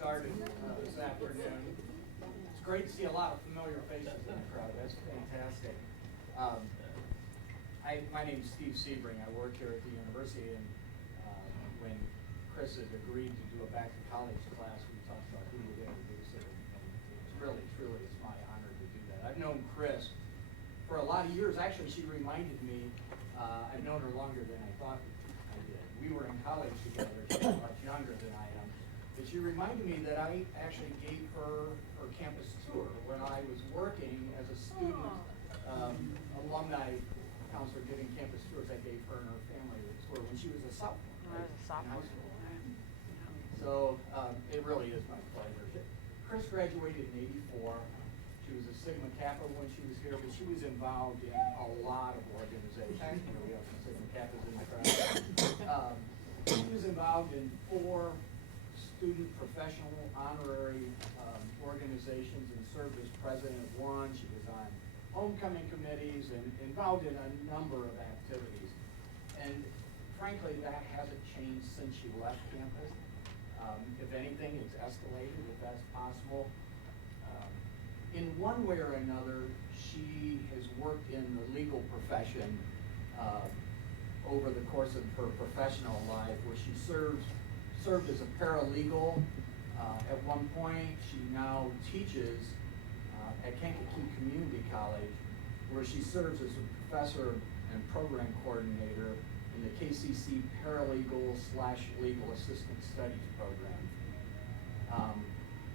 started this afternoon. It's great to see a lot of familiar faces in the crowd. That's fantastic. My name is Steve Sebring. I work here at the university, and when Kris had agreed to do a back to college class, we talked about who would introduce her, and it's really, truly, it's my honor to do that. I've known Kris for a lot of years. Actually, she reminded me, I've known her longer than I thought I did. We were in college together. She was much younger than I am. But she reminded me that I actually gave her campus tour when I was working as a student, alumni counselor giving campus tours. I gave her and her family a tour when she was a sophomore, right, in high school. So it really is my pleasure. Kris graduated in '84. She was a Sigma Kappa when she was here, but she was involved in a lot of organizations. We have some Sigma Kappas in the crowd. She was involved in 4 student professional honorary organizations and served as president of one. She was on homecoming committees and involved in a number of activities. And frankly, that hasn't changed since she left campus. If anything, it's escalated, if that's possible. In one way or another, she has worked in the legal profession over the course of her professional life, where she served as a paralegal at one point. She now teaches at Kankakee Community College, where she serves as a professor and program coordinator in the KCC Paralegal/Legal Assistant Studies program.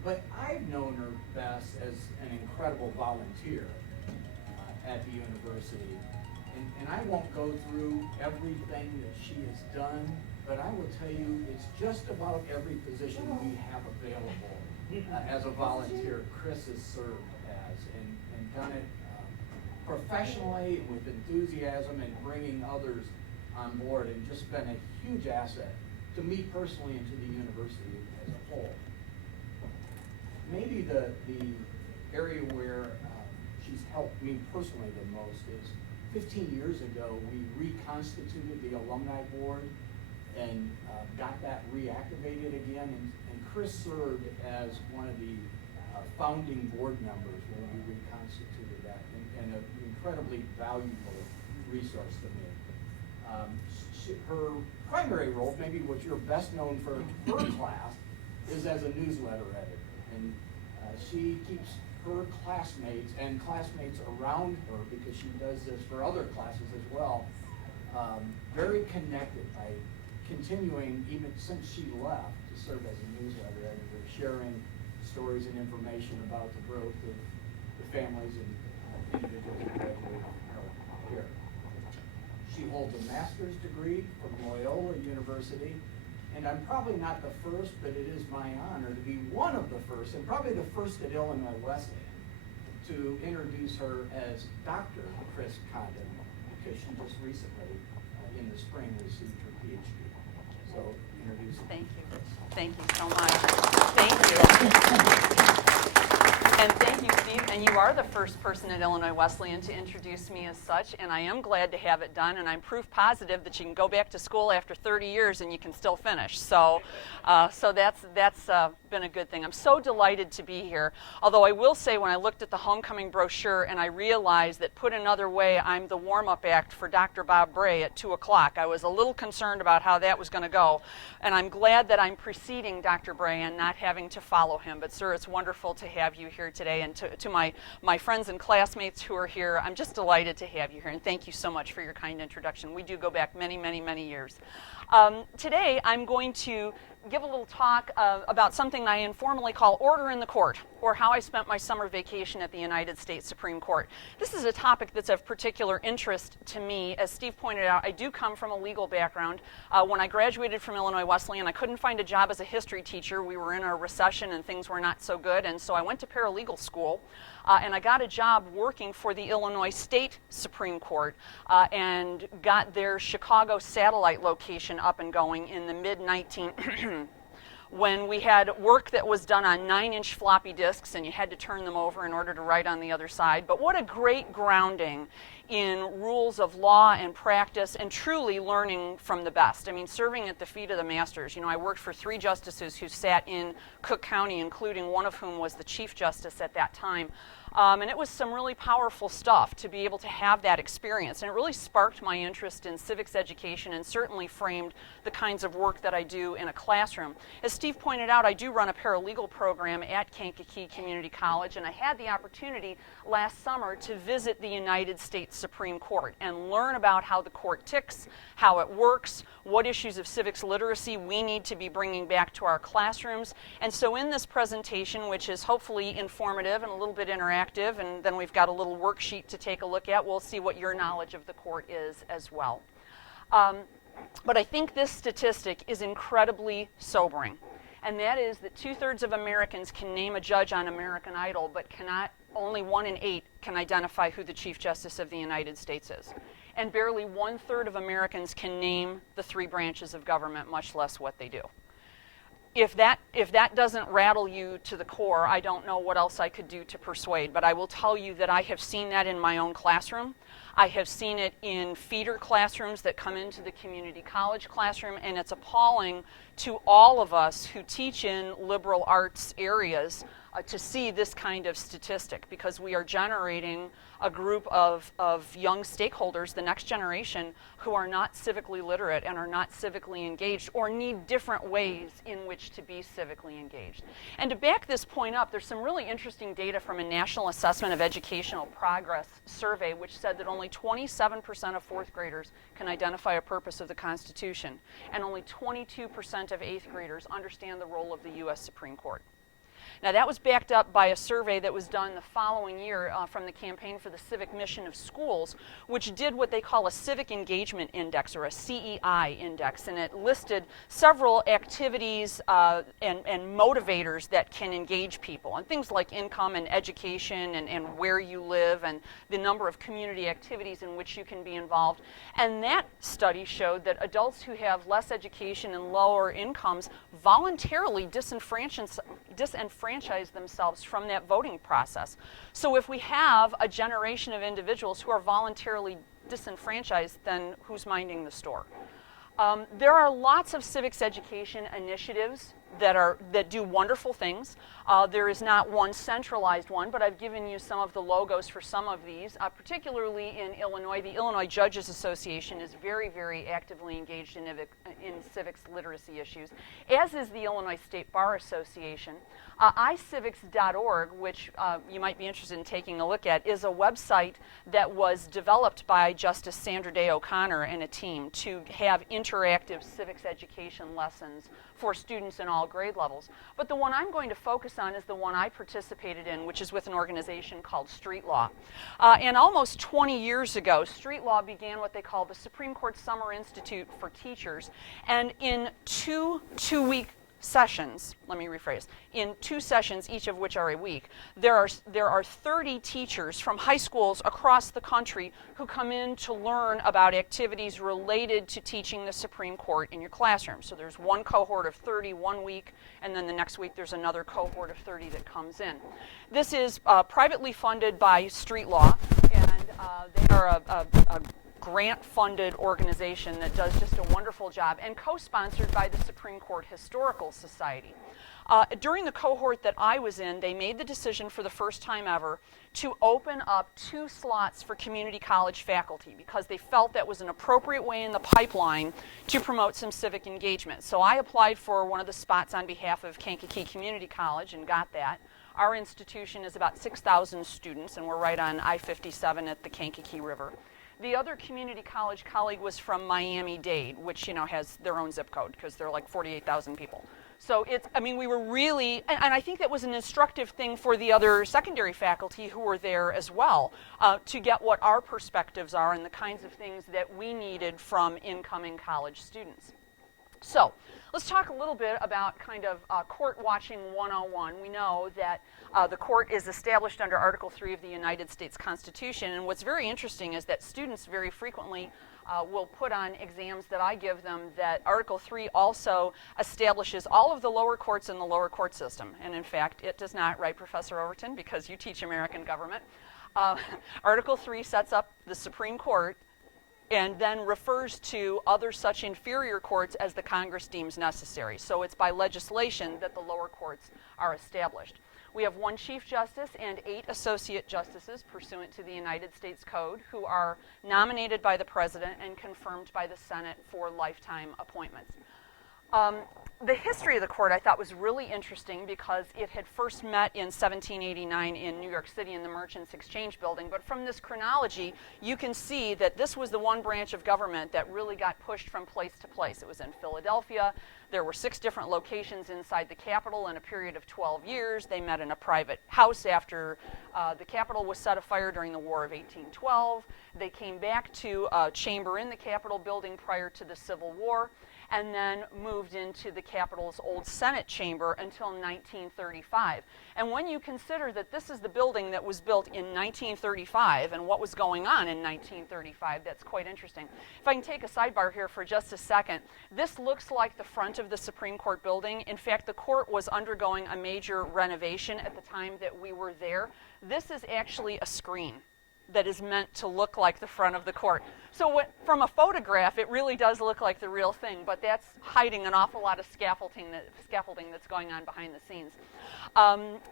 But I've known her best as an incredible volunteer at the university. And I won't go through everything that she has done, but I will tell you it's just about every position we have available as a volunteer Kris has served as, and done it professionally and with enthusiasm and bringing others on board, and just been a huge asset to me personally and to the university as a whole. Maybe the area where she's helped me personally the most is 15 years ago, we reconstituted the alumni board and got that reactivated again. And Kris served as one of the founding board members when we reconstituted that, and an incredibly valuable resource to me. Her primary role, maybe what you're best known for her class, is as a newsletter editor. And she keeps her classmates and classmates around her, because she does this for other classes as well, very connected by continuing, even since she left, to serve as a newsletter editor, sharing stories and information about the growth of the families and individuals who graduated from here. She holds a master's degree from Loyola University. And I'm probably not the first, but it is my honor to be one of the first, and probably the first at Illinois Wesleyan, to introduce her as Dr. Kris Condon, because she just recently, in the spring, received her PhD. So, introduce her. Thank you. Thank you so much. Thank you. And thank you, Steve. And you are the first person at Illinois Wesleyan to introduce me as such, and I am glad to have it done, and I'm proof positive that you can go back to school after 30 years and you can still finish. So that's been a good thing. I'm so delighted to be here. Although I will say, when I looked at the homecoming brochure and I realized that, put another way, I'm the warm-up act for Dr. Bob Bray at 2 o'clock, I was a little concerned about how that was going to go. And I'm glad that I'm preceding Dr. Bray and not having to follow him. But sir, it's wonderful to have you here today. And to my friends and classmates who are here, I'm just delighted to have you here. And thank you so much for your kind introduction. We do go back many, many, many years. Today, I'm going to give a little talk about something I informally call Order in the Court, or how I spent my summer vacation at the United States Supreme Court. This is a topic that's of particular interest to me. As Steve pointed out, I do come from a legal background. When I graduated from Illinois Wesleyan, I couldn't find a job as a history teacher. We were in a recession and things were not so good, and so I went to paralegal school. And I got a job working for the Illinois State Supreme Court and got their Chicago satellite location up and going in the when we had work that was done on 9-inch floppy disks and you had to turn them over in order to write on the other side. But what a great grounding in rules of law and practice and truly learning from the best. I mean, serving at the feet of the masters. You know, I worked for 3 justices who sat in Cook County, including one of whom was the Chief Justice at that time. And it was some really powerful stuff to be able to have that experience. And it really sparked my interest in civics education and certainly framed the kinds of work that I do in a classroom. As Steve pointed out, I do run a paralegal program at Kankakee Community College, and I had the opportunity last summer to visit the United States Supreme Court and learn about how the court ticks, how it works, what issues of civics literacy we need to be bringing back to our classrooms. And so in this presentation, which is hopefully informative and a little bit interactive, and then we've got a little worksheet to take a look at, we'll see what your knowledge of the court is as well. But I think this statistic is incredibly sobering, and that is that 2/3 of Americans can name a judge on American Idol, but only 1 in 8 can identify who the Chief Justice of the United States is. And barely 1/3 of Americans can name the 3 branches of government, much less what they do. If that doesn't rattle you to the core, I don't know what else I could do to persuade, but I will tell you that I have seen that in my own classroom. I have seen it in feeder classrooms that come into the community college classroom, and it's appalling to all of us who teach in liberal arts areas to see this kind of statistic, because we are generating a group of young stakeholders, the next generation, who are not civically literate and are not civically engaged or need different ways in which to be civically engaged. And to back this point up, there's some really interesting data from a National Assessment of Educational Progress survey, which said that only 27% of 4th graders can identify a purpose of the Constitution, and only 22% of 8th graders understand the role of the U.S. Supreme Court. Now, that was backed up by a survey that was done the following year from the Campaign for the Civic Mission of Schools, which did what they call a Civic Engagement Index, or a CEI index, and it listed several activities and motivators that can engage people, and things like income and education and where you live and the number of community activities in which you can be involved. And that study showed that adults who have less education and lower incomes voluntarily disenfranchise themselves from that voting process. So if we have a generation of individuals who are voluntarily disenfranchised, then who's minding the store? There are lots of civics education initiatives that do wonderful things. There is not one centralized one, but I've given you some of the logos for some of these, particularly in Illinois. The Illinois Judges Association is very, very actively engaged in civics literacy issues, as is the Illinois State Bar Association. iCivics.org, which you might be interested in taking a look at, is a website that was developed by Justice Sandra Day O'Connor and a team to have interactive civics education lessons for students in all grade levels. But the one I'm going to focus on is the one I participated in, which is with an organization called Street Law. And almost 20 years ago, Street Law began what they call the Supreme Court Summer Institute for Teachers. And in two-week sessions, let me rephrase, in 2 sessions, each of which are a week, there are 30 teachers from high schools across the country who come in to learn about activities related to teaching the Supreme Court in your classroom. So there's one cohort of 30 one week, and then the next week there's another cohort of 30 that comes in. This is privately funded by Street Law, and they are a grant-funded organization that does just a wonderful job, and co-sponsored by the Supreme Court Historical Society. During the cohort that I was in, they made the decision for the first time ever to open up 2 slots for community college faculty, because they felt that was an appropriate way in the pipeline to promote some civic engagement. So I applied for one of the spots on behalf of Kankakee Community College and got that. Our institution is about 6,000 students, and we're right on I-57 at the Kankakee River. The other community college colleague was from Miami-Dade, which, has their own zip code, because there are like 48,000 people. So we were really, and I think that was an instructive thing for the other secondary faculty who were there as well, to get what our perspectives are and the kinds of things that we needed from incoming college students. So let's talk a little bit about kind of court watching 101. We know that the court is established under Article 3 of the United States Constitution, and what's very interesting is that students very frequently will put on exams that I give them, that Article 3 also establishes all of the lower courts in the lower court system. And in fact, it does not, right, Professor Overton, because you teach American government. Article 3 sets up the Supreme Court and then refers to other such inferior courts as the Congress deems necessary. So it's by legislation that the lower courts are established. We have 1 Chief Justice and 8 Associate Justices pursuant to the United States Code who are nominated by the President and confirmed by the Senate for lifetime appointments. The history of the court I thought was really interesting because it had first met in 1789 in New York City in the Merchants Exchange Building. But from this chronology, you can see that this was the one branch of government that really got pushed from place to place. It was in Philadelphia. There were 6 different locations inside the Capitol in a period of 12 years. They met in a private house after the Capitol was set afire during the War of 1812. They came back to a chamber in the Capitol building prior to the Civil War, and then moved into the Capitol's old Senate chamber until 1935. And when you consider that this is the building that was built in 1935 and what was going on in 1935, that's quite interesting. If I can take a sidebar here for just a second, this looks like the front of the Supreme Court building. In fact, the court was undergoing a major renovation at the time that we were there. This is actually a screen that is meant to look like the front of the court. So from a photograph, it really does look like the real thing, but that's hiding an awful lot of scaffolding that's going on behind the scenes.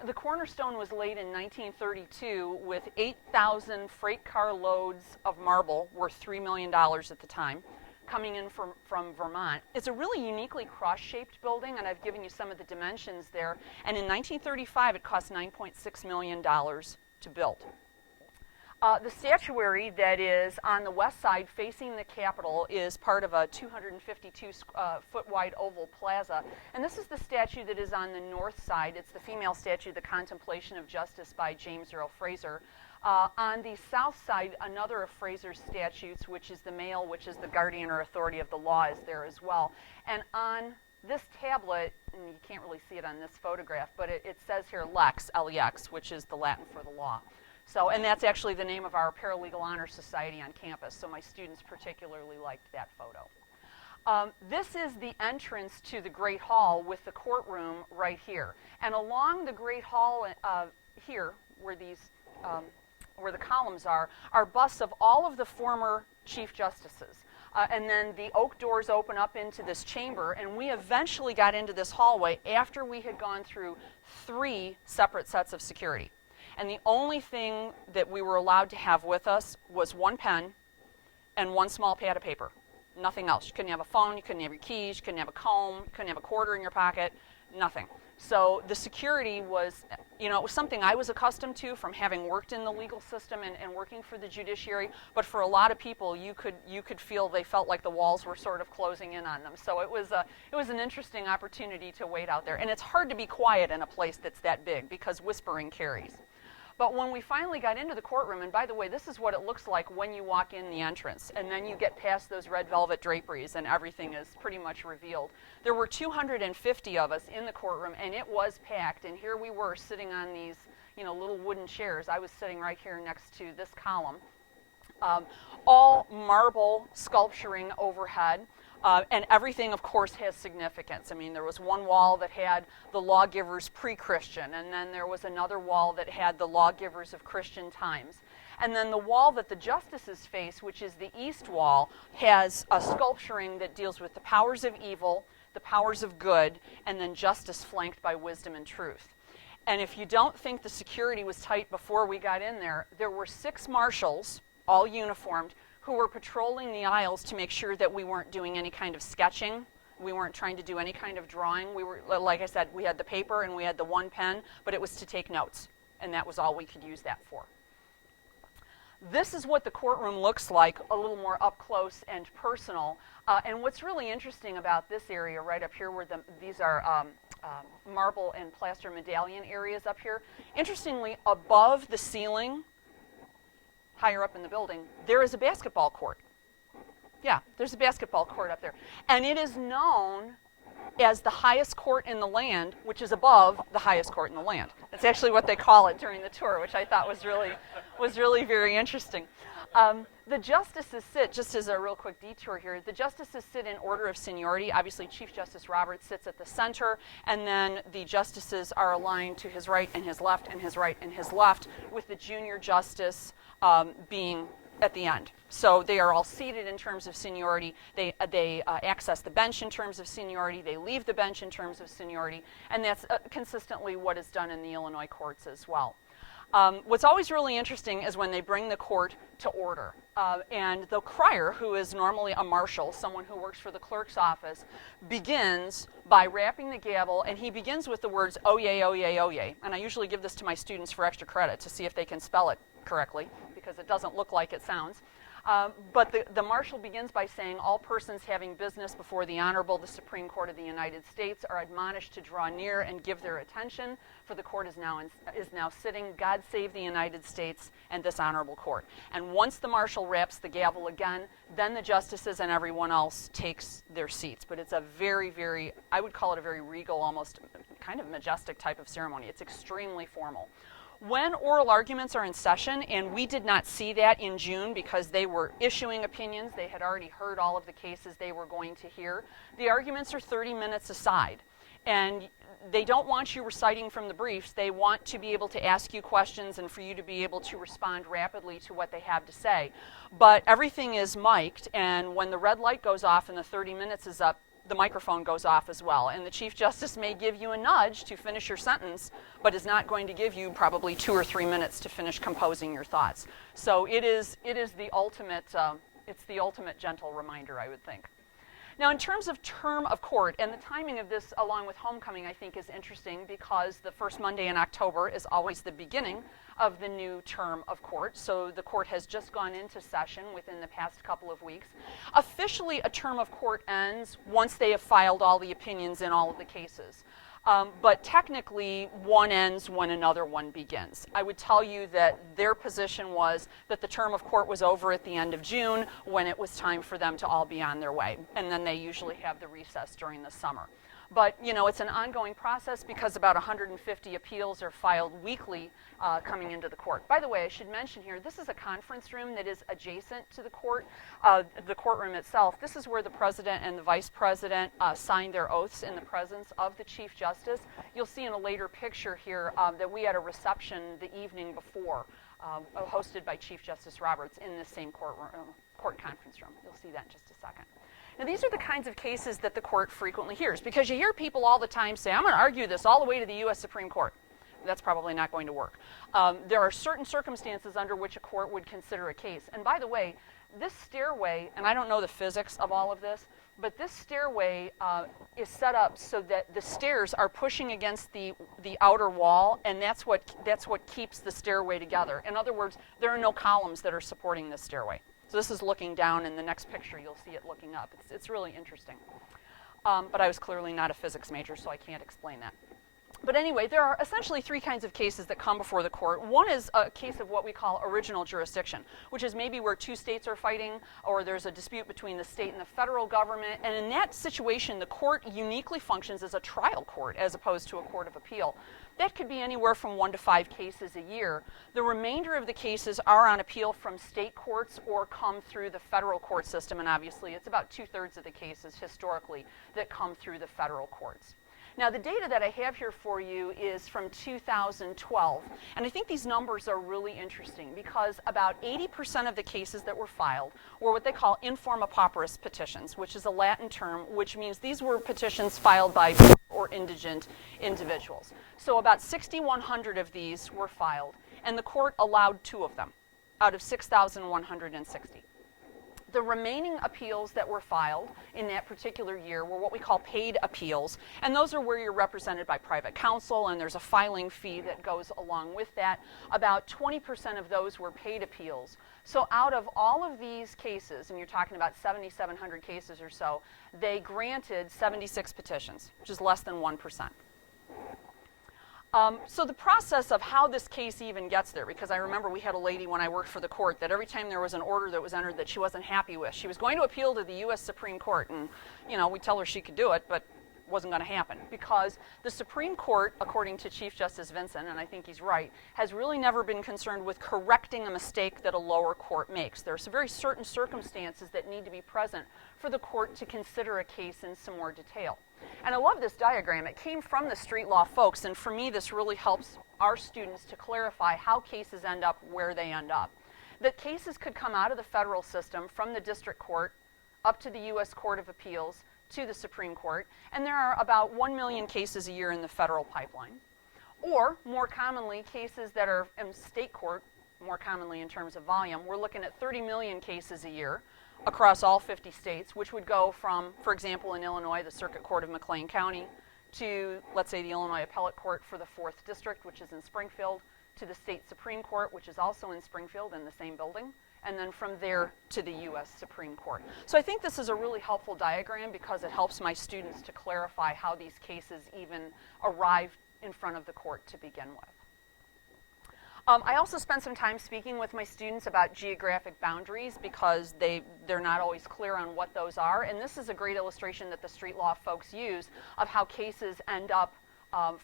The cornerstone was laid in 1932 with 8,000 freight car loads of marble worth $3 million at the time, coming in from Vermont. It's a really uniquely cross-shaped building, and I've given you some of the dimensions there. And in 1935, it cost $9.6 million to build. The statuary that is on the west side facing the Capitol is part of a 252-foot wide oval plaza. And this is the statue that is on the north side. It's the female statue, The Contemplation of Justice by James Earl Fraser. On the south side, another of Fraser's statutes, which is the male, which is the guardian or authority of the law, is there as well. And on this tablet, and you can't really see it on this photograph, but it says here Lex, L-E-X, which is the Latin for the law. So, and that's actually the name of our Paralegal Honor Society on campus, so my students particularly liked that photo. This is the entrance to the Great Hall with the courtroom right here. And along the Great Hall here, where the columns are busts of all of the former Chief Justices. And then the oak doors open up into this chamber, and we eventually got into this hallway after we had gone through 3 separate sets of security. And the only thing that we were allowed to have with us was 1 pen and 1 small pad of paper. Nothing else. You couldn't have a phone, you couldn't have your keys, you couldn't have a comb, you couldn't have a quarter in your pocket, nothing. So the security was, it was something I was accustomed to from having worked in the legal system and working for the judiciary, but for a lot of people, you could feel they felt like the walls were sort of closing in on them. So it was an interesting opportunity to wait out there. And it's hard to be quiet in a place that's that big because whispering carries. But when we finally got into the courtroom, and by the way, this is what it looks like when you walk in the entrance, and then you get past those red velvet draperies and everything is pretty much revealed. There were 250 of us in the courtroom, and it was packed, and here we were sitting on these little wooden chairs. I was sitting right here next to this column. All marble sculpturing overhead. And everything, of course, has significance. I mean, there was one wall that had the lawgivers pre-Christian, and then there was another wall that had the lawgivers of Christian times. And then the wall that the justices face, which is the east wall, has a sculpturing that deals with the powers of evil, the powers of good, and then justice flanked by wisdom and truth. And if you don't think the security was tight before we got in there, there were 6 marshals, all uniformed, who were patrolling the aisles to make sure that we weren't doing any kind of sketching. We weren't trying to do any kind of drawing. We were, like I said, we had the paper and we had the 1 pen, but it was to take notes, and that was all we could use that for. This is what the courtroom looks like, a little more up close and personal. And what's really interesting about this area right up here, where these are marble and plaster medallion areas up here, interestingly, above the ceiling, higher up in the building, there is a basketball court. Yeah, there's a basketball court up there. And it is known as the highest court in the land, which is above the highest court in the land. That's actually what they call it during the tour, which I thought was really very interesting. The justices sit, just as a real quick detour here, the justices sit in order of seniority. Obviously, Chief Justice Roberts sits at the center, and then the justices are aligned to his right and his left and his right and his left, with the junior justice being at the end. So they are all seated in terms of seniority. They access the bench in terms of seniority. They leave the bench in terms of seniority, and that's consistently what is done in the Illinois courts as well. What's always really interesting is when they bring the court to order. And the crier, who is normally a marshal, someone who works for the clerk's office, begins by rapping the gavel, and he begins with the words, "Oh yay, oh yay, oh yay." And I usually give this to my students for extra credit to see if they can spell it correctly, because it doesn't look like it sounds. But the marshal begins by saying, "All persons having business before the Honorable, the Supreme Court of the United States, are admonished to draw near and give their attention, for the court is now sitting. God save the United States and this honorable court." And once the marshal raps the gavel again, then the justices and everyone else takes their seats. But it's a very, very, I would call it a very regal, almost kind of majestic type of ceremony. It's extremely formal. When oral arguments are in session, and we did not see that in June because they were issuing opinions, they had already heard all of the cases they were going to hear, the arguments are 30 minutes aside. And they don't want you reciting from the briefs. They want to be able to ask you questions and for you to be able to respond rapidly to what they have to say. But everything is mic'd, and when the red light goes off and the 30 minutes is up, the microphone goes off as well. And the Chief Justice may give you a nudge to finish your sentence, but is not going to give you probably 2 or 3 minutes to finish composing your thoughts. So it is the ultimate, it's the ultimate gentle reminder, I would think. Now, in terms of term of court, and the timing of this along with homecoming, I think is interesting because the first Monday in October is always the beginning of the new term of court. So the court has just gone into session within the past couple of weeks. Officially, a term of court ends once they have filed all the opinions in all of the cases. But technically, one ends when another one begins. I would tell you that their position was that the term of court was over at the end of June when it was time for them to all be on their way. And then they usually have the recess during the summer. But, you know, it's an ongoing process because about 150 appeals are filed weekly coming into the court. By the way, I should mention here, this is a conference room that is adjacent to the courtroom itself. This is where the president and the vice president sign their oaths in the presence of the Chief Justice. You'll see in a later picture here that we had a reception the evening before, hosted by Chief Justice Roberts in this same court conference room. You'll see that in just a second. Now, these are the kinds of cases that the court frequently hears, because you hear people all the time say, "I'm going to argue this all the way to the U.S. Supreme Court." That's probably not going to work. There are certain circumstances under which a court would consider a case. And by the way, this stairway, and I don't know the physics of all of this, but this stairway is set up so that the stairs are pushing against the outer wall, and that's what keeps the stairway together. In other words, there are no columns that are supporting this stairway. So this is looking down, and the next picture you'll see it looking up. It's really interesting. But I was clearly not a physics major, so I can't explain that. But anyway, there are essentially 3 kinds of cases that come before the court. One is a case of what we call original jurisdiction, which is maybe where 2 states are fighting, or there's a dispute between the state and the federal government. And in that situation, the court uniquely functions as a trial court as opposed to a court of appeal. That could be anywhere from 1 to 5 cases a year. The remainder of the cases are on appeal from state courts or come through the federal court system, and obviously it's about 2/3 of the cases historically that come through the federal courts. Now, the data that I have here for you is from 2012, and I think these numbers are really interesting because about 80% of the cases that were filed were what they call informa pauperis petitions, which is a Latin term, which means these were petitions filed by poor or indigent individuals. So about 6,100 of these were filed, and the court allowed 2 of them out of 6,160. The remaining appeals that were filed in that particular year were what we call paid appeals, and those are where you're represented by private counsel, and there's a filing fee that goes along with that. About 20% of those were paid appeals. So out of all of these cases, and you're talking about 7,700 cases or so, they granted 76 petitions, which is less than 1%. So the process of how this case even gets there, because I remember we had a lady when I worked for the court that every time there was an order that was entered that she wasn't happy with, she was going to appeal to the U.S. Supreme Court, and, you know, we tell her she could do it, but wasn't going to happen, because the Supreme Court, according to Chief Justice Vinson, and I think he's right, has really never been concerned with correcting a mistake that a lower court makes. There are some very certain circumstances that need to be present for the court to consider a case in some more detail. And I love this diagram. It came from the street law folks, and for me this really helps our students to clarify how cases end up where they end up. That cases could come out of the federal system from the district court up to the U.S. Court of Appeals to the Supreme Court, and there are about 1 million cases a year in the federal pipeline. Or, more commonly, cases that are in state court, more commonly in terms of volume, we're looking at 30 million cases a year across all 50 states, which would go from, for example, in Illinois, the Circuit Court of McLean County, to, let's say, the Illinois Appellate Court for the 4th District, which is in Springfield, to the State Supreme Court, which is also in Springfield in the same building, and then from there to the U.S. Supreme Court. So I think this is a really helpful diagram because it helps my students to clarify how these cases even arrive in front of the court to begin with. I also spent some time speaking with my students about geographic boundaries because they're not always clear on what those are, and this is a great illustration that the street law folks use of how cases end up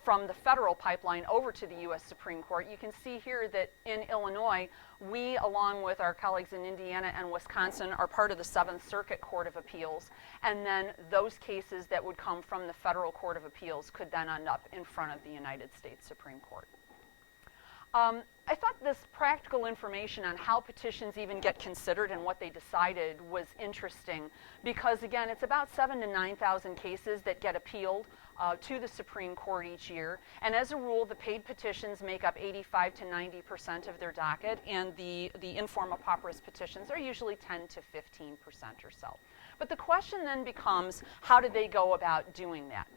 from the federal pipeline over to the U.S. Supreme Court. You can see here that in Illinois, we, along with our colleagues in Indiana and Wisconsin, are part of the 7th Circuit Court of Appeals, and then those cases that would come from the Federal Court of Appeals could then end up in front of the United States Supreme Court. I thought this practical information on how petitions even get considered and what they decided was interesting because, again, it's about 7,000 to 9,000 cases that get appealed to the Supreme Court each year, and as a rule, the paid petitions make up 85 to 90% of their docket, and the informa pauperis petitions are usually 10 to 15% or so. But the question then becomes, how do they go about doing that?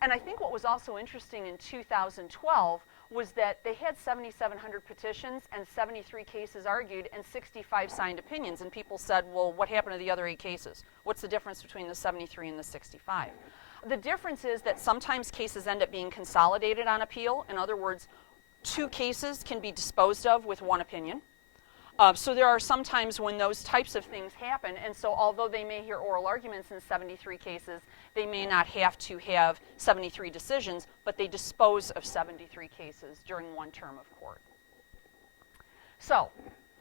And I think what was also interesting in 2012 was that they had 7,700 petitions and 73 cases argued and 65 signed opinions, and people said, well, what happened to the other 8 cases? What's the difference between the 73 and the 65? The difference is that sometimes cases end up being consolidated on appeal. In other words, 2 cases can be disposed of with 1 opinion. So there are some times when those types of things happen, and so although they may hear oral arguments in 73 cases, they may not have to have 73 decisions, but they dispose of 73 cases during 1 term of court. So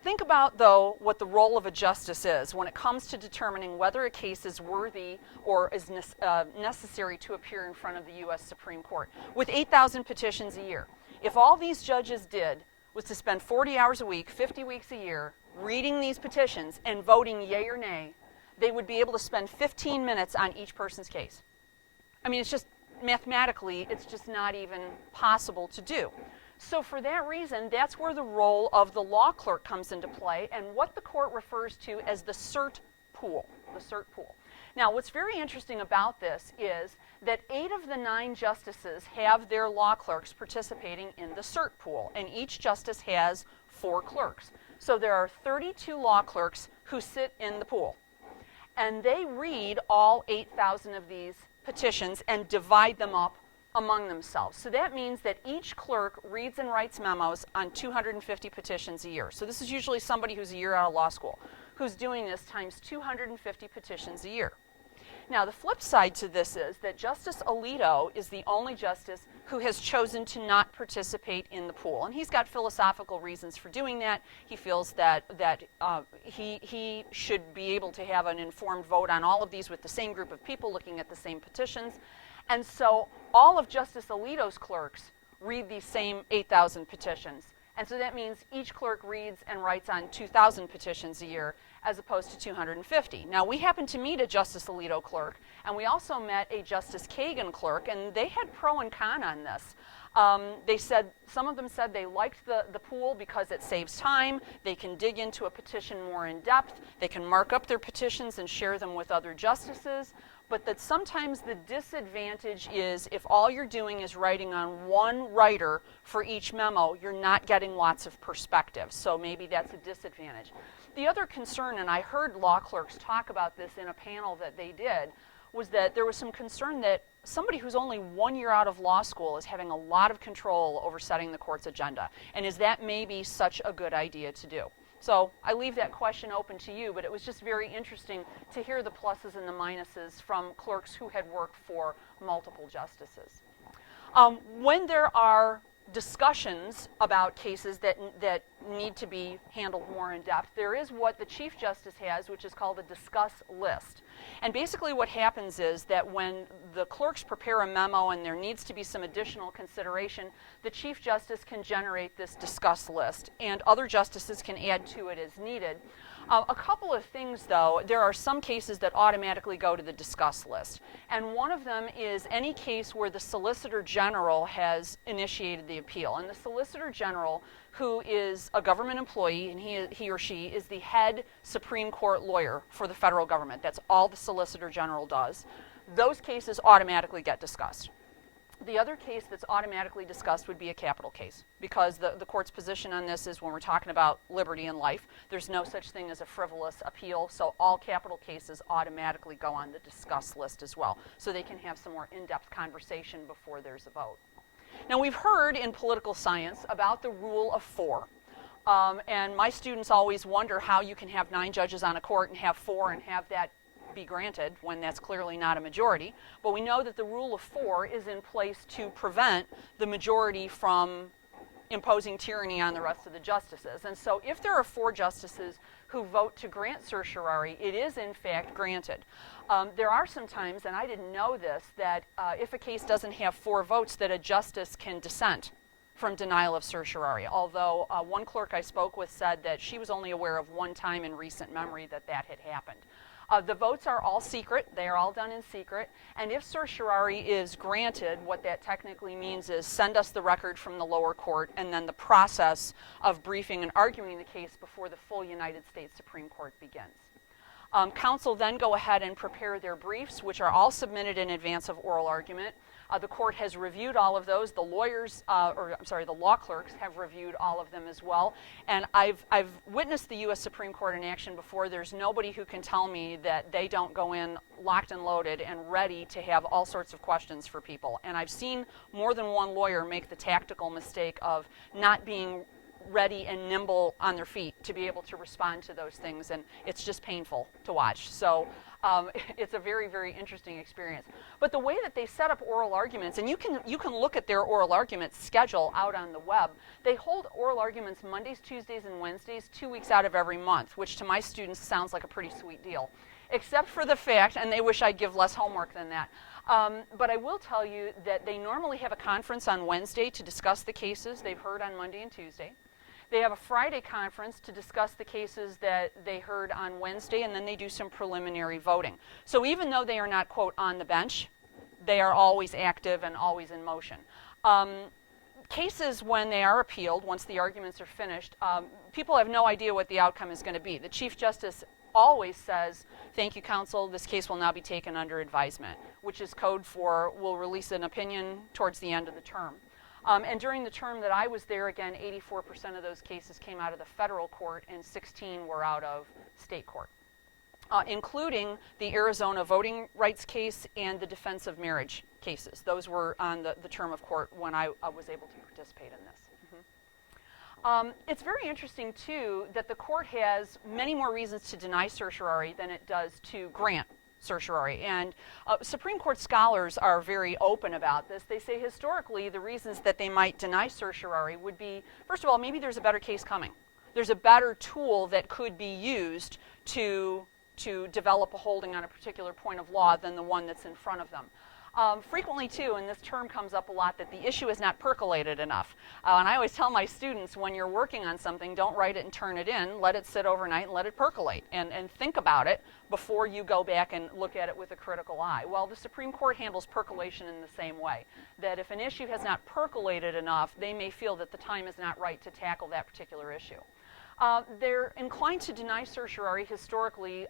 think about, though, what the role of a justice is when it comes to determining whether a case is worthy or is necessary to appear in front of the U.S. Supreme Court. With 8,000 petitions a year, if all these judges did was to spend 40 hours a week, 50 weeks a year, reading these petitions and voting yay or nay, they would be able to spend 15 minutes on each person's case. I mean, it's just mathematically, it's just not even possible to do. So for that reason, that's where the role of the law clerk comes into play and what the court refers to as the cert pool, Now, what's very interesting about this is that 8 of the 9 justices have their law clerks participating in the cert pool, and each justice has 4 clerks. So there are 32 law clerks who sit in the pool, and they read all 8,000 of these petitions and divide them up among themselves. So that means that each clerk reads and writes memos on 250 petitions a year. So this is usually somebody who's a year out of law school who's doing this times 250 petitions a year. Now, the flip side to this is that Justice Alito is the only justice who has chosen to not participate in the pool. And he's got philosophical reasons for doing that. He feels that he should be able to have an informed vote on all of these with the same group of people looking at the same petitions. And so all of Justice Alito's clerks read these same 8,000 petitions. And so that means each clerk reads and writes on 2,000 petitions a year as opposed to 250. Now, we happened to meet a Justice Alito clerk, and we also met a Justice Kagan clerk, and they had pro and con on this. Some of them said they liked the pool because it saves time, they can dig into a petition more in depth, they can mark up their petitions and share them with other justices, but that sometimes the disadvantage is if all you're doing is writing on 1 writer for each memo, you're not getting lots of perspective, so maybe that's a disadvantage. The other concern, and I heard law clerks talk about this in a panel that they did, was that there was some concern that somebody who's only 1 year out of law school is having a lot of control over setting the court's agenda. And is that maybe such a good idea to do? So I leave that question open to you, but it was just very interesting to hear the pluses and the minuses from clerks who had worked for multiple justices. When there are discussions about cases that need to be handled more in depth, there is what the Chief Justice has, which is called a discuss list. And basically what happens is that when the clerks prepare a memo and there needs to be some additional consideration, the Chief Justice can generate this discuss list, and other justices can add to it as needed. A couple of things, though. There are some cases that automatically go to the discuss list, and one of them is any case where the Solicitor General has initiated the appeal. And the Solicitor General, who is a government employee, and he or she is the head Supreme Court lawyer for the federal government. That's all the Solicitor General does. Those cases automatically get discussed. The other case that's automatically discussed would be a capital case, because the court's position on this is when we're talking about liberty and life, there's no such thing as a frivolous appeal, so all capital cases automatically go on the discuss list as well, so they can have some more in-depth conversation before there's a vote. Now, we've heard in political science about the rule of 4. And my students always wonder how you can have 9 judges on a court and have 4 and have that be granted when that's clearly not a majority. But we know that the rule of 4 is in place to prevent the majority from imposing tyranny on the rest of the justices. And so if there are 4 justices who vote to grant certiorari, it is in fact granted. There are some times, and I didn't know this, that if a case doesn't have 4 votes, that a justice can dissent from denial of certiorari, although one clerk I spoke with said that she was only aware of one time in recent memory that that had happened. The votes are all secret. They are all done in secret. And if certiorari is granted, what that technically means is send us the record from the lower court, and then the process of briefing and arguing the case before the full United States Supreme Court begins. Counsel then go ahead and prepare their briefs, which are all submitted in advance of oral argument. The court has reviewed all of those. The law clerks have reviewed all of them as well. And I've witnessed the U.S. Supreme Court in action before. There's nobody who can tell me that they don't go in locked and loaded and ready to have all sorts of questions for people. And I've seen more than one lawyer make the tactical mistake of not being ready and nimble on their feet to be able to respond to those things, and it's just painful to watch. So it's a very, very interesting experience. But the way that they set up oral arguments, and you can look at their oral arguments schedule out on the web, they hold oral arguments Mondays, Tuesdays, and Wednesdays 2 weeks out of every month, which to my students sounds like a pretty sweet deal, except for the fact, and they wish I'd give less homework than that, but I will tell you that they normally have a conference on Wednesday to discuss the cases they've heard on Monday and Tuesday. They have a Friday conference to discuss the cases that they heard on Wednesday, and then they do some preliminary voting. So even though they are not, quote, on the bench, they are always active and always in motion. Cases, when they are appealed, once the arguments are finished, people have no idea what the outcome is going to be. The Chief Justice always says, "Thank you, counsel, this case will now be taken under advisement," which is code for we'll release an opinion towards the end of the term. And during the term that I was there, again, 84% of those cases came out of the federal court and 16 were out of state court, including the Arizona voting rights case and the defense of marriage cases. Those were on the term of court when I was able to participate in this. It's very interesting, too, that the court has many more reasons to deny certiorari than it does to grant certiorari. And Supreme Court scholars are very open about this. They say historically the reasons that they might deny certiorari would be, first of all, maybe there's a better case coming. There's a better tool that could be used to develop a holding on a particular point of law than the one that's in front of them. Frequently, too, and this term comes up a lot, that the issue is not percolated enough. And I always tell my students, when you're working on something, don't write it and turn it in. Let it sit overnight and let it percolate. And think about it before you go back and look at it with a critical eye. Well, the Supreme Court handles percolation in the same way. That if an issue has not percolated enough, they may feel that the time is not right to tackle that particular issue. They're inclined to deny certiorari historically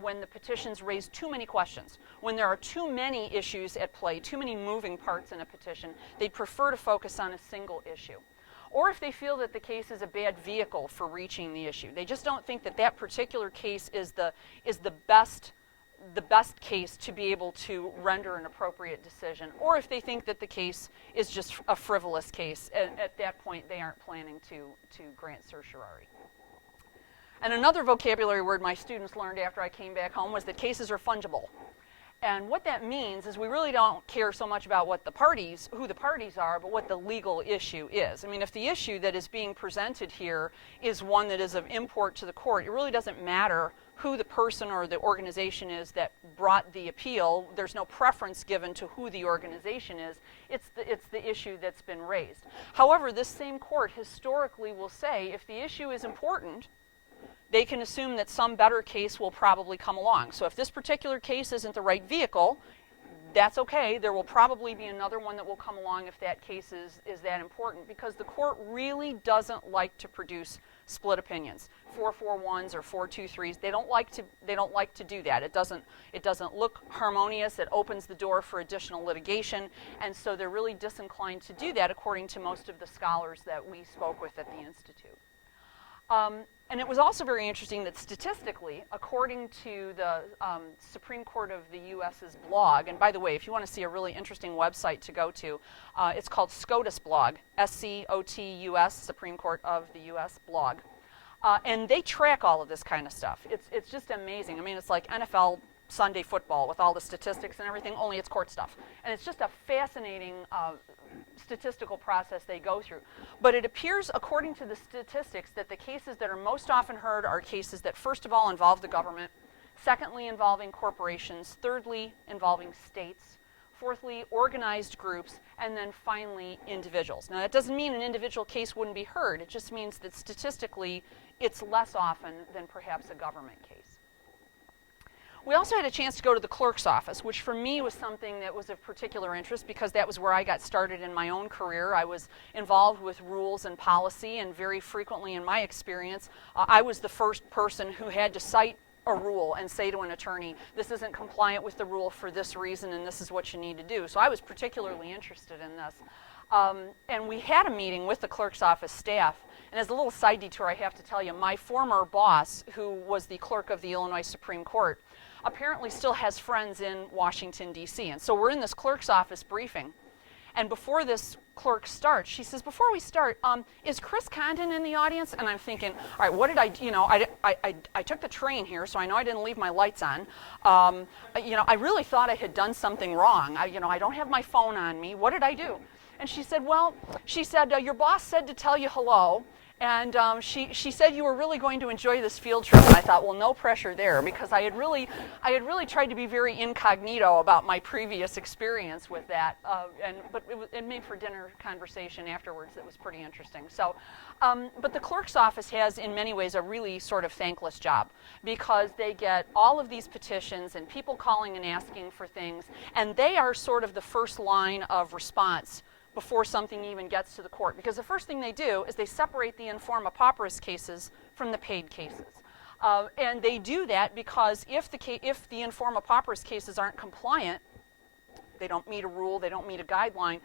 when the petitions raise too many questions. When there are too many issues at play, too many moving parts in a petition, they'd prefer to focus on a single issue. Or if they feel that the case is a bad vehicle for reaching the issue. They just don't think that that particular case is the best case to be able to render an appropriate decision. Or if they think that the case is just a frivolous case, at that point they aren't planning to grant certiorari. And another vocabulary word my students learned after I came back home was that cases are fungible. And what that means is we really don't care so much about what who the parties are, but what the legal issue is. I mean, if the issue that is being presented here is one that is of import to the court, it really doesn't matter who the person or the organization is that brought the appeal. There's no preference given to who the organization is. It's the issue that's been raised. However, this same court historically will say if the issue is important, they can assume that some better case will probably come along. So if this particular case isn't the right vehicle, that's okay. There will probably be another one that will come along if that case is that important, because the court really doesn't like to produce split opinions, 4-4-1s or 4-2-3s. They don't like to do that. It doesn't look harmonious. It opens the door for additional litigation, and so they're really disinclined to do that, according to most of the scholars that we spoke with at the Institute. And it was also very interesting that statistically, according to the Supreme Court of the U.S.'s blog, and by the way, if you want to see a really interesting website to go to, it's called SCOTUS blog, SCOTUS, Supreme Court of the U.S. blog. And they track all of this kind of stuff. It's just amazing. I mean, it's like NFL Sunday football with all the statistics and everything, only it's court stuff. And it's just a fascinating statistical process they go through. But it appears, according to the statistics, that the cases that are most often heard are cases that, first of all, involve the government, secondly, involving corporations, thirdly, involving states, fourthly, organized groups, and then finally, individuals. Now, that doesn't mean an individual case wouldn't be heard. It just means that statistically, it's less often than perhaps a government case. We also had a chance to go to the clerk's office, which for me was something that was of particular interest because that was where I got started in my own career. I was involved with rules and policy, and very frequently in my experience, I was the first person who had to cite a rule and say to an attorney, this isn't compliant with the rule for this reason, and this is what you need to do. So I was particularly interested in this. And we had a meeting with the clerk's office staff. And as a little side detour, I have to tell you, my former boss, who was the clerk of the Illinois Supreme Court, apparently still has friends in Washington, D.C. And so we're in this clerk's office briefing. And before this clerk starts, she says, before we start, is Kris Condon in the audience? And I'm thinking, all right, what did I, I took the train here, so I know I didn't leave my lights on. I really thought I had done something wrong. I don't have my phone on me. What did I do? And she said, your boss said to tell you hello. And she said you were really going to enjoy this field trip. And I thought, well, no pressure there, because I had really tried to be very incognito about my previous experience with that. But it made for dinner conversation afterwards that was pretty interesting. So, but the clerk's office has, in many ways, a really sort of thankless job, because they get all of these petitions and people calling and asking for things, and they are sort of the first line of response before something even gets to the court. Because the first thing they do is they separate the informa pauperis cases from the paid cases. And they do that because if the informa pauperis cases aren't compliant, they don't meet a rule, they don't meet a guideline,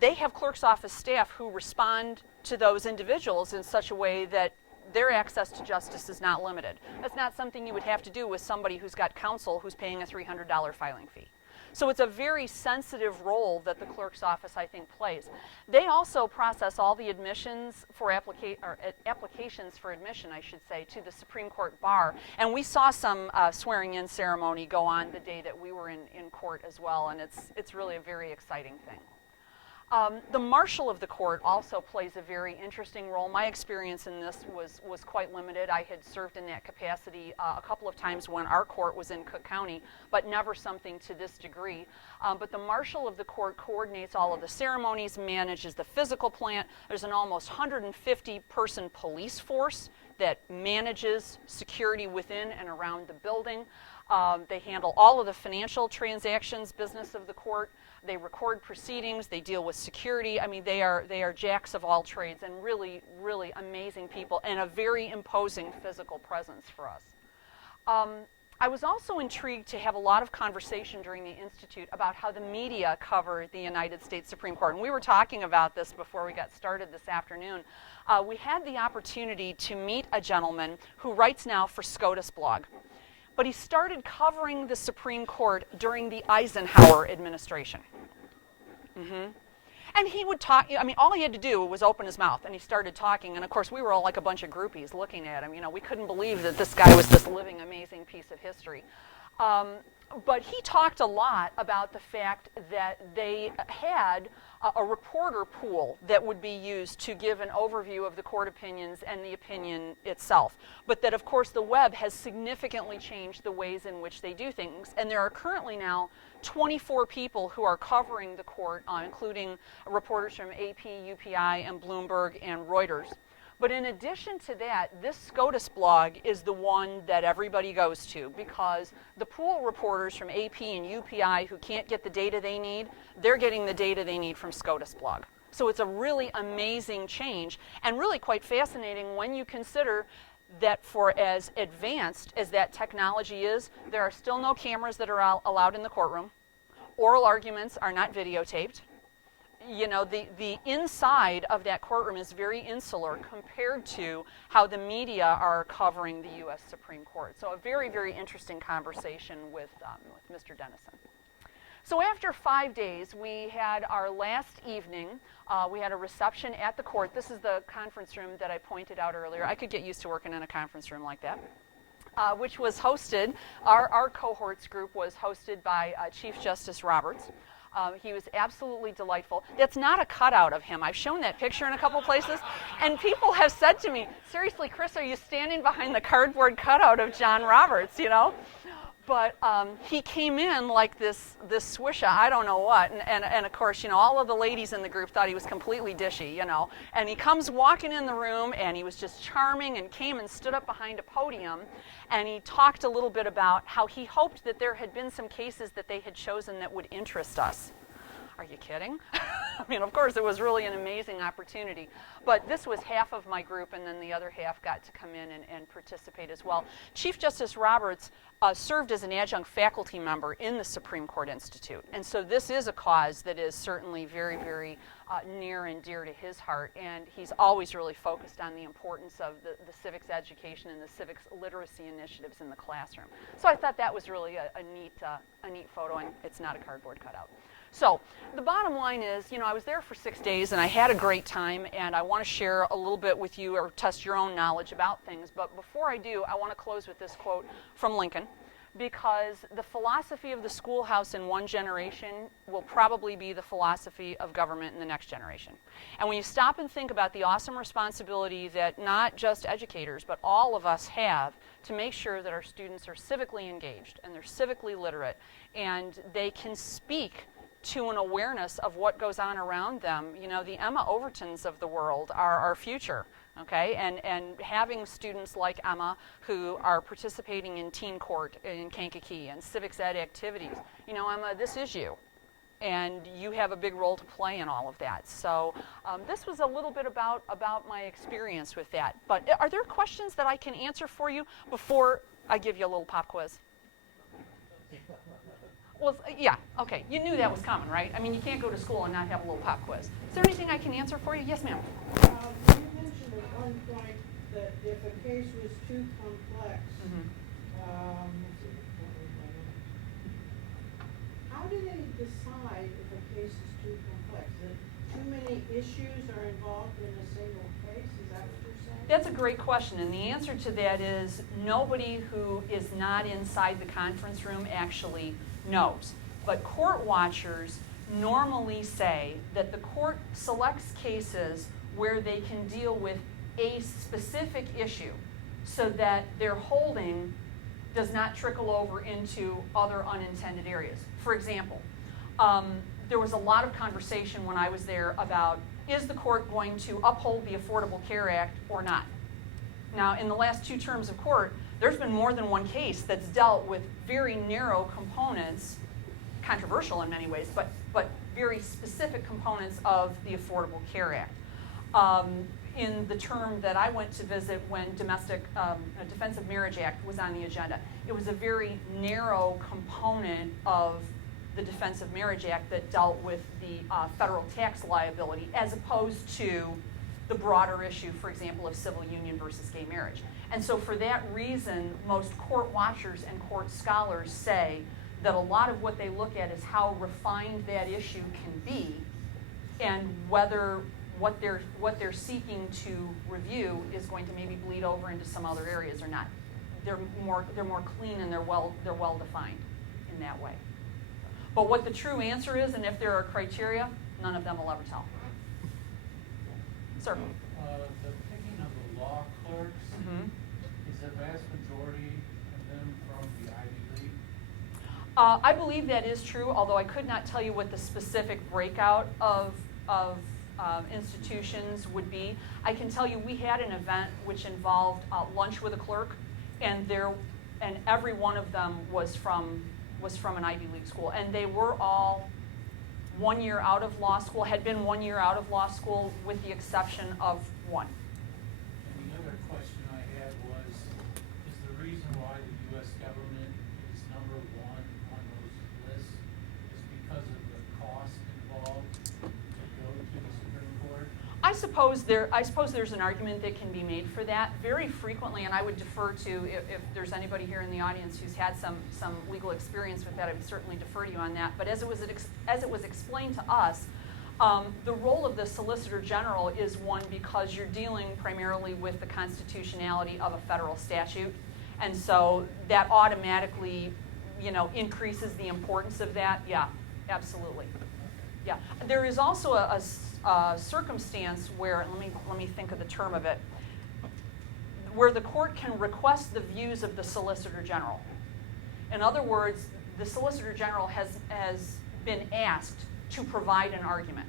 they have clerk's office staff who respond to those individuals in such a way that their access to justice is not limited. That's not something you would have to do with somebody who's got counsel who's paying a $300 filing fee. So it's a very sensitive role that the clerk's office, I think, plays. They also process all the admissions for applications for admission, I should say, to the Supreme Court bar. And we saw some swearing-in ceremony go on the day that we were in court as well, and it's really a very exciting thing. The marshal of the court also plays a very interesting role. My experience in this was quite limited. I had served in that capacity a couple of times when our court was in Cook County, but never something to this degree. But the marshal of the court coordinates all of the ceremonies, manages the physical plant. There's an almost 150-person police force that manages security within and around the building. They handle all of the financial transactions, business of the court. They record proceedings, they deal with security. I mean, they are jacks of all trades, and really, really amazing people, and a very imposing physical presence for us. I was also intrigued to have a lot of conversation during the Institute about how the media cover the United States Supreme Court. And we were talking about this before we got started this afternoon. We had the opportunity to meet a gentleman who writes now for SCOTUS blog. But he started covering the Supreme Court during the Eisenhower administration. And he would talk, I mean, all he had to do was open his mouth, and he started talking, and of course we were all like a bunch of groupies looking at him. You know, we couldn't believe that this guy was this living, amazing piece of history. But he talked a lot about the fact that they had a reporter pool that would be used to give an overview of the court opinions and the opinion itself. But that, of course, the web has significantly changed the ways in which they do things. And there are currently now 24 people who are covering the court, including reporters from AP, UPI, and Bloomberg, and Reuters. But in addition to that, this SCOTUS blog is the one that everybody goes to, because the pool reporters from AP and UPI who can't get the data they need, they're getting the data they need from SCOTUS blog. So it's a really amazing change, and really quite fascinating when you consider that for as advanced as that technology is, there are still no cameras that are allowed in the courtroom. Oral arguments are not videotaped. You know, the inside of that courtroom is very insular compared to how the media are covering the U.S. Supreme Court. So a very, very interesting conversation with Mr. Dennison. So after 5 days, we had our last evening. We had a reception at the court. This is the conference room that I pointed out earlier. I could get used to working in a conference room like that. Which was hosted, our cohorts group was hosted by Chief Justice Roberts. He was absolutely delightful. That's not a cutout of him. I've shown that picture in a couple places, and people have said to me, seriously, Kris, are you standing behind the cardboard cutout of John Roberts, you know? But he came in like this swisha, I don't know what, and of course, you know, all of the ladies in the group thought he was completely dishy, you know, and he comes walking in the room, and he was just charming, and came and stood up behind a podium, and he talked a little bit about how he hoped that there had been some cases that they had chosen that would interest us. Are you kidding? I mean, of course, it was really an amazing opportunity. But this was half of my group, and then the other half got to come in and participate as well. Chief Justice Roberts served as an adjunct faculty member in the Supreme Court Institute. And so this is a cause that is certainly very, very near and dear to his heart. And he's always really focused on the importance of the civics education and the civics literacy initiatives in the classroom. So I thought that was really a neat photo, and it's not a cardboard cutout. So the bottom line is, you know, I was there for 6 days, and I had a great time, and I want to share a little bit with you or test your own knowledge about things. But before I do, I want to close with this quote from Lincoln, because the philosophy of the schoolhouse in one generation will probably be the philosophy of government in the next generation. And when you stop and think about the awesome responsibility that not just educators, but all of us have to make sure that our students are civically engaged and they're civically literate, and they can speak to an awareness of what goes on around them. You know, the Emma Overtons of the world are our future, okay? And having students like Emma who are participating in teen court in Kankakee and civics ed activities, you know, Emma, this is you. And you have a big role to play in all of that. So this was a little bit about my experience with that. But are there questions that I can answer for you before I give you a little pop quiz? Well, yeah, okay. You knew that was coming, right? I mean, you can't go to school and not have a little pop quiz. Is there anything I can answer for you? Yes, ma'am. You mentioned at one point that if a case was too complex, how do they decide if a case is too complex? That too many issues are involved in a single case? Is that what you're saying? That's a great question, and the answer to that is nobody who is not inside the conference room actually knows. But court watchers normally say that the court selects cases where they can deal with a specific issue so that their holding does not trickle over into other unintended areas. For example, there was a lot of conversation when I was there about, is the court going to uphold the Affordable Care Act or not? Now, in the last 2 terms of court, there's been more than one case that's dealt with very narrow components, controversial in many ways, but very specific components of the Affordable Care Act. In the term that I went to visit when Defense of Marriage Act was on the agenda, it was a very narrow component of the Defense of Marriage Act that dealt with the federal tax liability, as opposed to the broader issue, for example, of civil union versus gay marriage. And so for that reason, most court watchers and court scholars say that a lot of what they look at is how refined that issue can be and whether what they're seeking to review is going to maybe bleed over into some other areas or not. They're more clean and they're well defined in that way. But what the true answer is, and if there are criteria, none of them will ever tell. Sir? The picking of the law clerks, is the vast majority of them from the Ivy League? I believe that is true, although I could not tell you what the specific breakout of institutions would be. I can tell you we had an event which involved lunch with a clerk, and every one of them was from an Ivy League school, and they were all 1 year out of law school, had been 1 year out of law school with the exception of one. And the other question I had was, is the reason why the U.S. government is number one on those lists is because of the cost involved to go to the Supreme Court? I suppose there's an argument that can be made for that. Very frequently, and I would defer to, if there's anybody here in the audience who's had some legal experience with that, I would certainly defer to you on that. But as it was explained to us, the role of the Solicitor General is one because you're dealing primarily with the constitutionality of a federal statute. And so that automatically, increases the importance of that. Yeah, absolutely. Yeah, there is also a circumstance where, let me think of the term of it, where the court can request the views of the Solicitor General. In other words, the Solicitor General has been asked to provide an argument.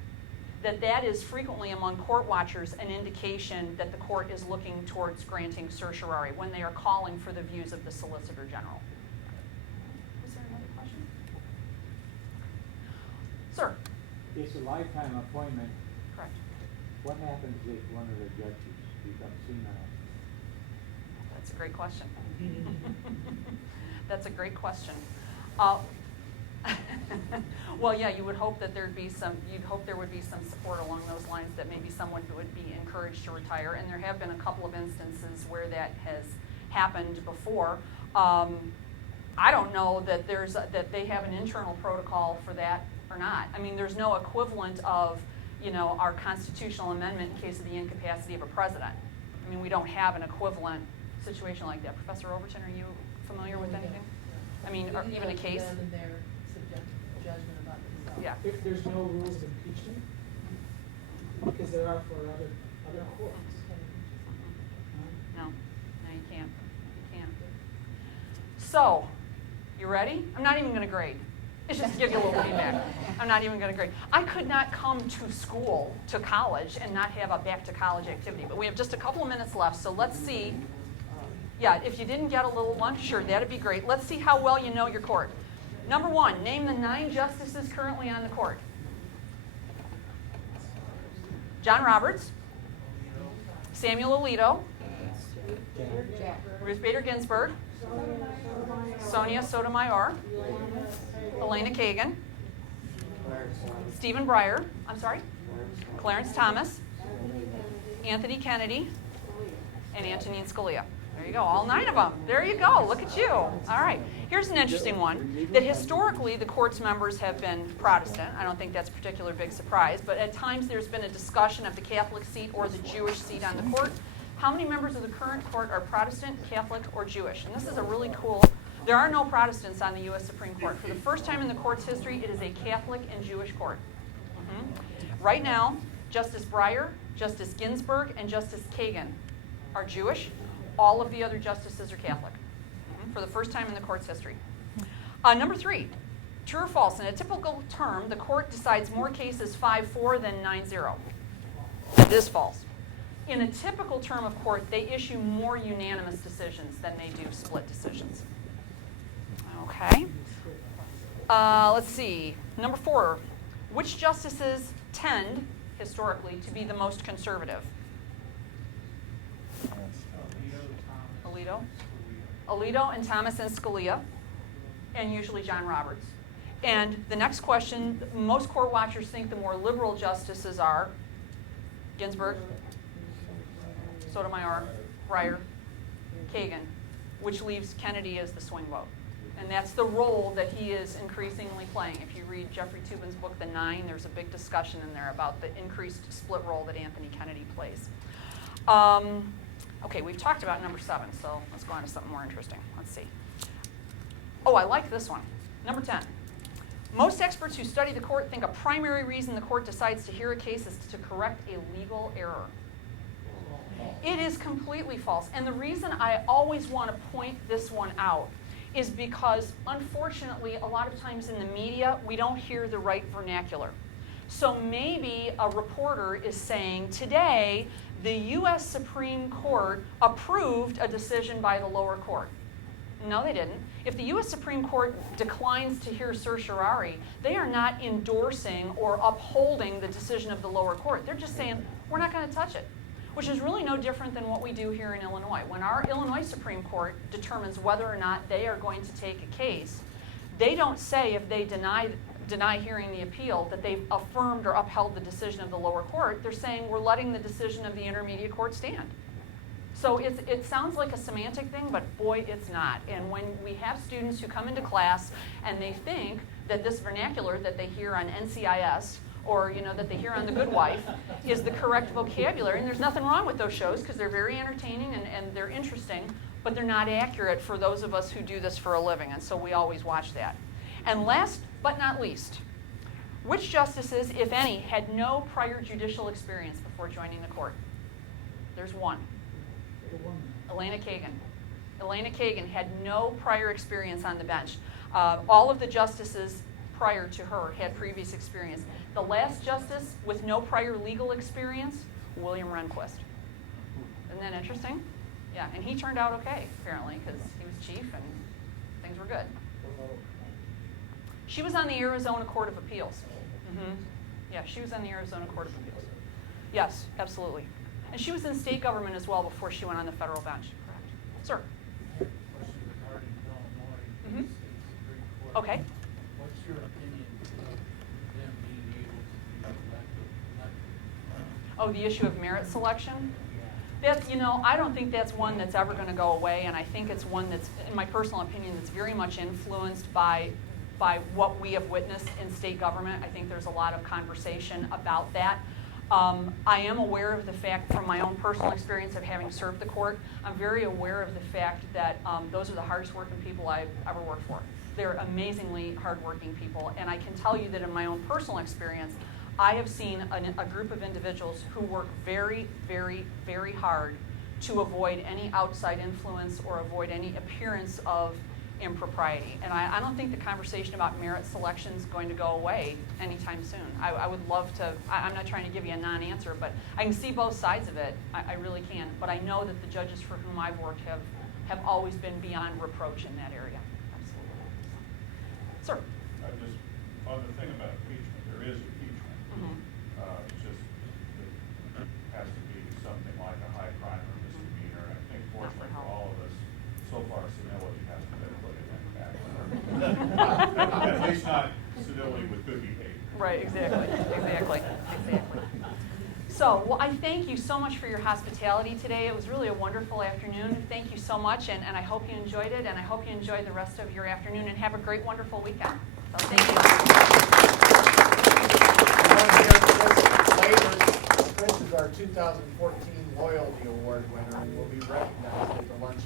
That is frequently among court watchers an indication that the court is looking towards granting certiorari when they are calling for the views of the Solicitor General. Was there another question? Sir? It's a lifetime appointment. Correct. What happens if one of the judges becomes senile? That's a great question. That's a great question. Well, yeah, you would hope that there would be some support along those lines, that maybe someone would be encouraged to retire, and there have been a couple of instances where that has happened before. I don't know that that they have an internal protocol for that or not. I mean, there's no equivalent of, our constitutional amendment in case of the incapacity of a president. I mean, we don't have an equivalent situation like that. Professor Overton, are you familiar with anything? I mean, or even a case? Their judgment about themselves. Yeah. If there's no rules of impeachment, because there are for other courts. No, you can't. You can't. So, you ready? I'm not even going to grade. It's just to give you a little feedback. I'm not even going to grade. I could not come to college, and not have a back to college activity. But we have just a couple of minutes left, so let's see. Yeah, if you didn't get a little lunch, sure, that'd be great. Let's see how well you know your court. Number one, name the 9 justices currently on the court. John Roberts, Samuel Alito, Ruth Bader Ginsburg, Sonia Sotomayor, Elena Kagan, Stephen Breyer, Clarence Thomas, Anthony Kennedy, and Antonin Scalia. There you go, all 9 of them. There you go, look at you. All right, here's an interesting one, that historically the court's members have been Protestant. I don't think that's a particular big surprise, but at times there's been a discussion of the Catholic seat or the Jewish seat on the court. How many members of the current court are Protestant, Catholic, or Jewish? And this is a really cool, there are no Protestants on the U.S. Supreme Court. For the first time in the court's history, it is a Catholic and Jewish court. Right now, Justice Breyer, Justice Ginsburg, and Justice Kagan are Jewish. All of the other justices are Catholic, for the first time in the court's history. Number 3, true or false? In a typical term, the court decides more cases 5-4 than 9-0. It is false. In a typical term of court, they issue more unanimous decisions than they do split decisions. Okay. Let's see. Number 4, which justices tend, historically, to be the most conservative? Alito and Thomas and Scalia, and usually John Roberts. And the next question, most court watchers think the more liberal justices are Ginsburg, Sotomayor, Breyer, Kagan, which leaves Kennedy as the swing vote. And that's the role that he is increasingly playing. If you read Jeffrey Toobin's book, The Nine, there's a big discussion in there about the increased split role that Anthony Kennedy plays. Okay, we've talked about number 7, so let's go on to something more interesting. Let's see. Oh, I like this one. Number 10. Most experts who study the court think a primary reason the court decides to hear a case is to correct a legal error. It is completely false. And the reason I always want to point this one out is because, unfortunately, a lot of times in the media, we don't hear the right vernacular. So maybe a reporter is saying, today, the U.S. Supreme Court approved a decision by the lower court. No, they didn't. If the U.S. Supreme Court declines to hear certiorari, they are not endorsing or upholding the decision of the lower court. They're just saying, we're not going to touch it, which is really no different than what we do here in Illinois. When our Illinois Supreme Court determines whether or not they are going to take a case, they don't say if they deny hearing the appeal that they've affirmed or upheld the decision of the lower court. They're saying we're letting the decision of the intermediate court stand. So it sounds like a semantic thing, but boy, it's not. And when we have students who come into class and they think that this vernacular that they hear on NCIS or that they hear on The Good Wife is the correct vocabulary, and there's nothing wrong with those shows because they're very entertaining and they're interesting, but they're not accurate for those of us who do this for a living, and so we always watch that. And last but not least, which justices, if any, had no prior judicial experience before joining the court? There's one. Elena Kagan. Elena Kagan had no prior experience on the bench. All of the justices prior to her had previous experience. The last justice with no prior legal experience, William Rehnquist. Isn't that interesting? Yeah, and he turned out okay, apparently, because he was chief and things were good. She was on the Arizona Court of Appeals. Yeah, she was on the Arizona Court of Appeals. Yes, absolutely. And she was in state government as well before she went on the federal bench. Correct. Sir? I have a question regarding Illinois State Supreme Court. Okay. What's your opinion of them being able to be elected? Oh, the issue of merit selection? That's, I don't think that's one that's ever going to go away, and I think it's one that's, in my personal opinion, that's very much influenced by what we have witnessed in state government. I think there's a lot of conversation about that. I am aware of the fact, from my own personal experience of having served the court, I'm very aware of the fact that those are the hardest working people I've ever worked for. They're amazingly hardworking people, and I can tell you that in my own personal experience, I have seen a group of individuals who work very, very, very hard to avoid any outside influence or avoid any appearance of impropriety. And I don't think the conversation about merit selection is going to go away anytime soon. I would love to, I'm not trying to give you a non-answer, but I can see both sides of it. I really can. But I know that the judges for whom I've worked have always been beyond reproach in that area. Absolutely. Sir? Just on the thing about impeachment, there is impeachment. It's just, it has to be something like a high crime or misdemeanor. I think fortunately for all of us, so far civility hasn't been put in that category. At least not civility with good behavior. Right, exactly. So, well, I thank you so much for your hospitality today. It was really a wonderful afternoon. Thank you so much, and I hope you enjoyed it, and I hope you enjoy the rest of your afternoon, and have a great, wonderful weekend. So, thank you. Kris is our 2014 Loyalty Award winner and will be recognized at the lunch